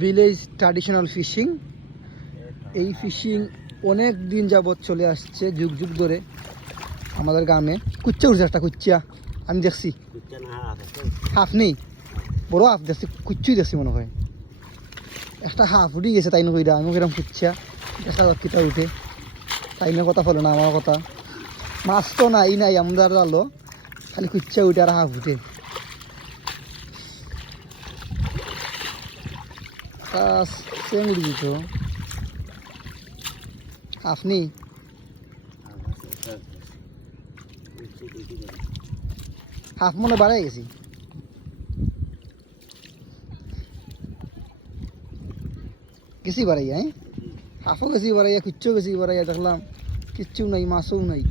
Village traditional fishing. এই fishing অনেক দিন যাবৎ চলে আসছে, যুগ যুগ ধরে আমাদের গ্রামে। কুচ্চা উঠছে একটা, কুচ্চা আমি দেখছি। হাফ নেই, বড় হাফ দেখছি, কুচ্চুই দেখছি মনে হয়। একটা হাফ উঠে গেছে তাই নইরা, আমি কিরম কুচ্চা দেখা যাক কিতা উঠে। তাই না কথা বলো না আমার কথা, মাছ তো নাই নাই আমরা জালো, খালি কুচ্চা উঠে আর হাফ উঠে। সেম উঠে দিত, হাফ নেই। হাফ মনে বাড়াই গেছি। গেছি বাড়াইয়া, হ্যাঁ হাফও গেছি বাড়াইয়া, কিচ্ছু গেছি বাড়াইয়া, দেখলাম কিচ্ছু নাই, মাছও নাই।